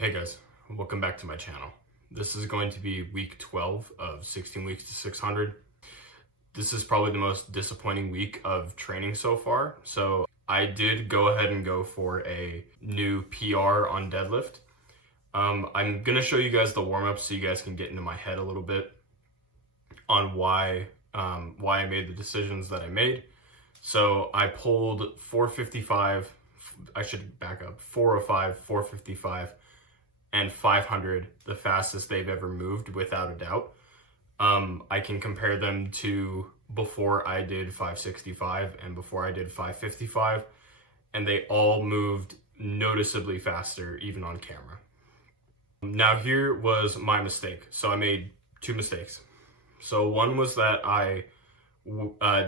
Hey guys, welcome back to my channel. This is going to be week 12 of 16 weeks to 600. This is probably the most disappointing week of training so far. So I did go ahead and go for a new PR on deadlift. I'm gonna show you guys the warm-up so you guys can get into my head a little bit on why I made the decisions that I made. So I pulled 455, I should back up, 405, 455, and 500, the fastest they've ever moved without a doubt. I can compare them to before I did 565 and before I did 555, and they all moved noticeably faster even on camera. Now here was my mistake. So I made two mistakes. So one was that I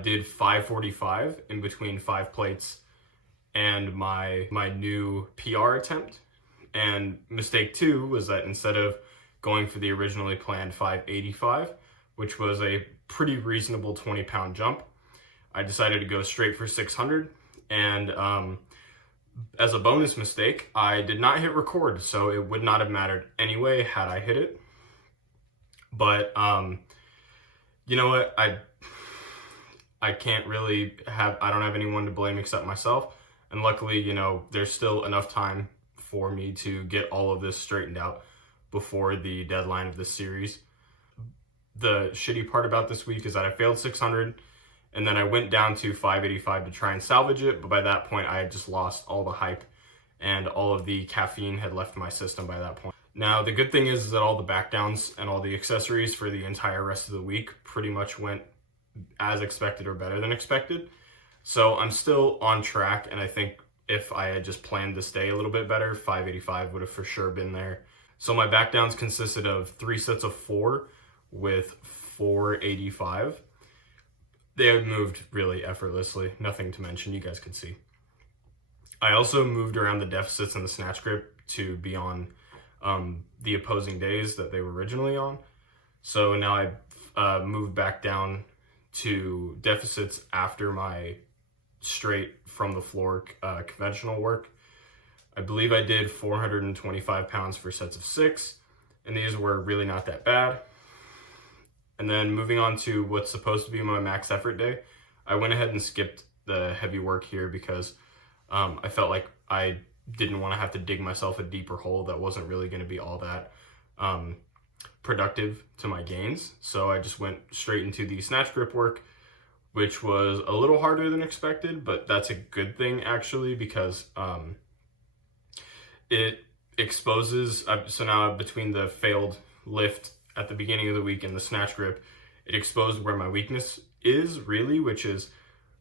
did 545 in between 5 plates and my new PR attempt. And mistake two was that instead of going for the originally planned 585, which was a pretty reasonable 20-pound jump, I decided to go straight for 600. And as a bonus mistake, I did not hit record, so it would not have mattered anyway had I hit it. But you know what? I can't really I don't have anyone to blame except myself. And luckily, you know, there's still enough time for me to get all of this straightened out before the deadline of this series. The shitty part about this week is that I failed 600 and then I went down to 585 to try and salvage it, but by that point I had just lost all the hype and all of the caffeine had left my system by that point. Now the good thing is that all the backdowns and all the accessories for the entire rest of the week pretty much went as expected or better than expected. So I'm still on track, and I think if I had just planned this day a little bit better, 585 would have for sure been there. So my backdowns consisted of 3 sets of 4 with 485. They have moved really effortlessly, nothing to mention, you guys can see. I also moved around the deficits and the snatch grip to be on the opposing days that they were originally on. So now I moved back down to deficits after my straight from the floor conventional work. I believe I did 425 pounds for sets of 6, and these were really not that bad. And then moving on to what's supposed to be my max effort day, I went ahead and skipped the heavy work here because I felt like I didn't want to have to dig myself a deeper hole that wasn't really going to be all that productive to my gains. So I just went straight into the snatch grip work, which was a little harder than expected, but that's a good thing actually, because it exposes, so now between the failed lift at the beginning of the week and the snatch grip, it exposed where my weakness is really, which is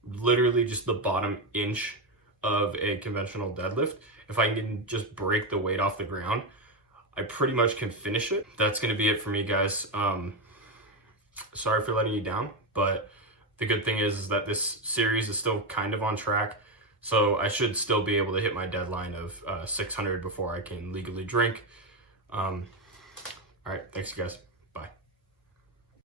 literally just the bottom inch of a conventional deadlift. If I can just break the weight off the ground, I pretty much can finish it. That's gonna be it for me, guys. Sorry for letting you down, but the good thing is that this series is still kind of on track, so I should still be able to hit my deadline of 600 before I can legally drink. All right, thanks you guys.